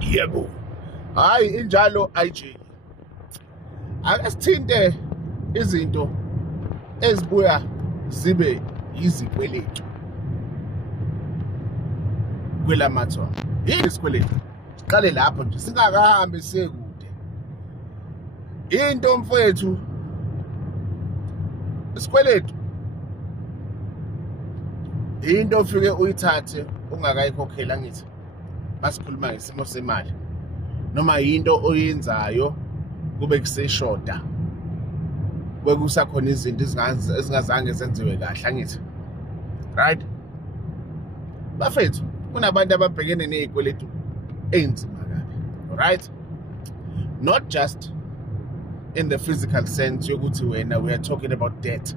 Yebo. Hayi injalo ayijiki. Ake sithinte izinto ezibuya zibe yizikweletu kwelamathongo. Yini isikweletu? Siqale lapho nje singakahambi siye kude. Into mfowethu, isikweletu into ofike uyithathe ungakayikhokhela ngithi masikhuluma ngesimo semali, noma yinto oyenzayo kube kuseshoda, kube kusakhona izinto ezingazange zenziwe kahle angithi, right? Bafethu, kunabantu ababhekene nezikweletu enzima kabi, right? Not just in the physical sense yokuthi wena we are talking about debt,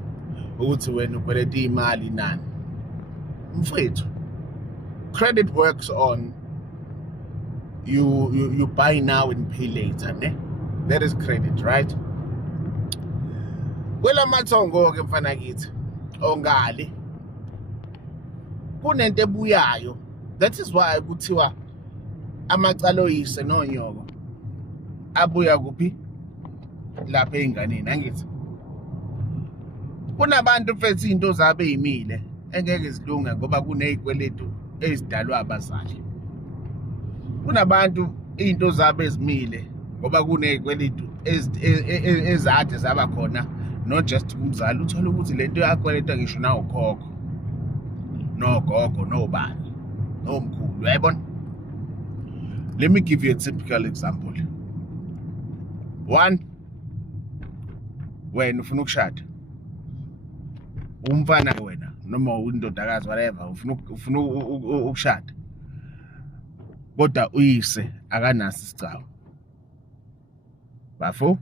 ukuthi wena ukweleta imali nani. Mfethu, credit works on you buy now and pay later, ne? That is credit, right? Kwelamathongo ke mfana kithi ongali kunento ebuyayo. That is why kuthiwa amacala oyise nonyoko abuya kuphi? Lapha einganeni angithi. Kunabantu mfethu into zabo ezimile engeke zilunge ngoba kunezikweletu ezidalwa abazali. Kunabantu into zabo ezimile ngoba kunezikweletu ezade zaba khona, not just kumzali. Uthola ukuthi lento yakweleta ngisho na ukhokho, nogogo, nobani, nomkhulu, uyayibona? Let me give you a typical example. One, wena ufuna ukushada, umfana wena noma undodakazi whatever, ufuna ukushada, kodwa uyise akanaso isicelo. Bafo?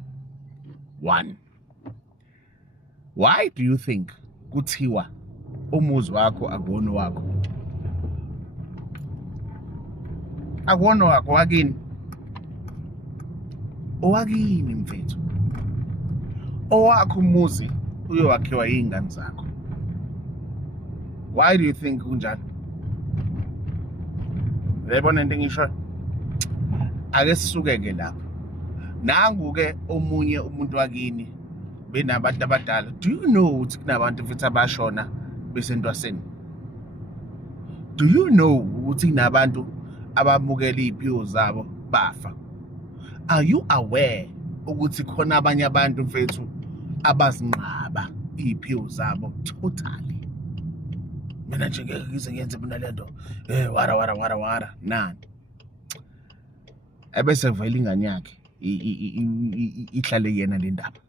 One. Why do you think kuthiwa umuzi wakho akuwona wakho? Akuwona wakho, wakini. Owakini mfethu. Owakho umuzi uyowakhiwa yingane zakho. Why do you think kunjalo? Uyabona into engisho? Ake sisukeke lapho. Nangu ke omunye umuntu wakini benabantu abadala. Do you know ukuthi kunabantu futhi abashona besentwaseni? Do you know ukuthi kunabantu abamukela iziphiwo zabo bafa? Are you aware ukuthi khona abanye abantu mfethu abazinqaba iziphiwo zabo totally? Mina nje ngeke ngize ngenze mina lento wara nani. Ebese kuvela ingane yakhe ihlale yena le ndaba.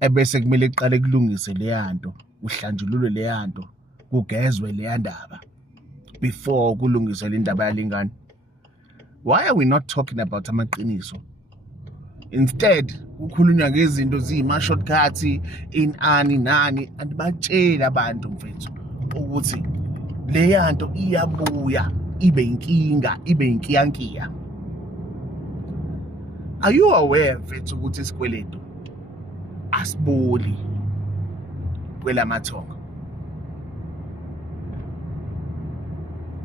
Ebese kumele iqale kulungise le yanto, uhlanjululwe le yanto, kugezwe le ndaba before kulungiswe le ndaba yalingane. Why are we not talking about amaqiniso? Instead, kukhulunywa ngezinto zima shortcuts inani nani, andibatshela abantu mfethu ukuthi le yanto iyabuya ibe inkinga, ibe inkiyankiya. Are you aware mfethu ukuthi isikweletu asiboli kwelamathongo?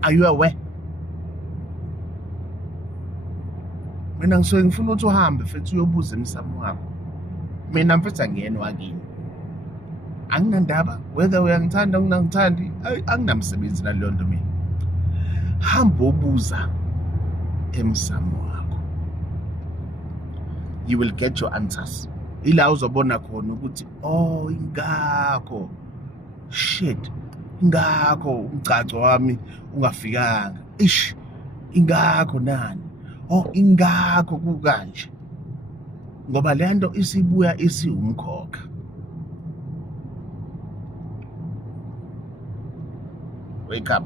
Are you aware? Mina ngisuke ngifuna ukuthi uhambe mfethu uyobuza emsamo wakho. Mina mfethu angiyena wakini. Anginandaba whether uyangithanda ungangithandi, anginamsebenzi naleyo nto mina. Hamba ubuza emsamo wakho. You will get your answers. Ila uzobona khona ukuthi oh ingakho shit, ingakho umgcaco wami ungafikanga. Ish, ingakho nani? Oh ingakho kukanje. Ngoba le nto isibuya isiwumkhokha. Wake up.